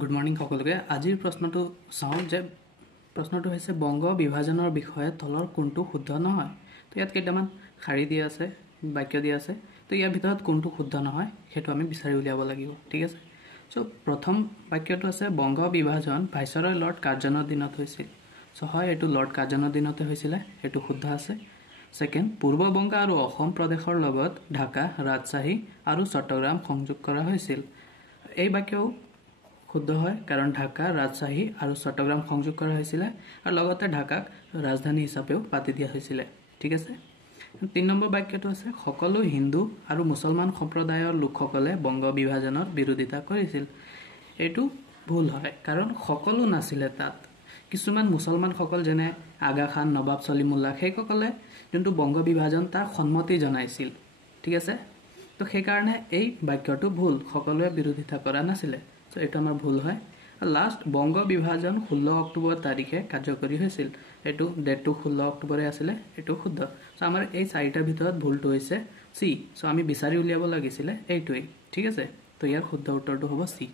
Good morning সকলোকে। আজিৰ প্ৰশ্নটো চাওঁ যে প্ৰশ্নটো হৈছে বংগ বিভাজনৰ বিষয়ে তলৰ কোনটো শুদ্ধ নহয়। তো ইয়াত কেইটামান শাৰী দিয়া আছে, বাক্য দিয়া আছে। তো ইয়াৰ ভিতৰত কোনটো শুদ্ধ নহয় সেইটো আমি বিচাৰি উলিয়াব লাগিব, ঠিক আছে। চ' প্ৰথম বাক্যটো আছে বংগ বিভাজন ভাইচৰয় লৰ্ড কাৰ্জনৰ দিনত হৈছিল। চ' হয়, এইটো লৰ্ড কাৰ্জনৰ দিনতে হৈছিলে, এইটো শুদ্ধ আছে। ছেকেণ্ড, পূৰ্ব বংগ আৰু অসম প্ৰদেশৰ লগত ঢাকা, ৰাজশ্বাহী আৰু চট্টগ্ৰাম সংযোগ কৰা হৈছিল। এই বাক্যও শুদ্ধ হয়, কাৰণ ঢাকা, ৰাজশ্বাহী আৰু চট্টগ্ৰাম সংযোগ কৰা হৈছিলে আৰু লগতে ঢাকাক ৰাজধানী হিচাপেও পাতি দিয়া হৈছিলে, ঠিক আছে। ৩ নম্বৰ বাক্যটো আছে সকলো হিন্দু আৰু মুছলমান সম্প্ৰদায়ৰ লোকসকলে বংগ বিভাজনৰ বিৰোধিতা কৰিছিল। এইটো ভুল হয়, কাৰণ সকলো নাছিলে তাত। কিছুমান মুছলমানসকল যেনে আগা খান, নবাব চলিমুল্লাহ, সেইসকলে যোনটো বংগ বিভাজন তাক সন্মতি জনাইছিল, ঠিক আছে। তো সেইকাৰণে এই বাক্যটো ভুল, সকলোৱে বিৰোধিতা কৰা নাছিলে। চ' এইটো আমাৰ ভুল হয়। লাষ্ট, বংগ বিভাজন 16 অক্টোবৰ তাৰিখে কাৰ্যকৰী হৈছিল। এইটো ডেটটো 16 অক্টোবৰে আছিলে, এইটো শুদ্ধ। চ' আমাৰ এই 4টাৰ ভিতৰত ভুলটো হৈছে চি। চ' আমি বিচাৰি উলিয়াব লাগিছিলে এইটোৱেই, ঠিক আছে। তো ইয়াৰ শুদ্ধ উত্তৰটো হ'ব চি।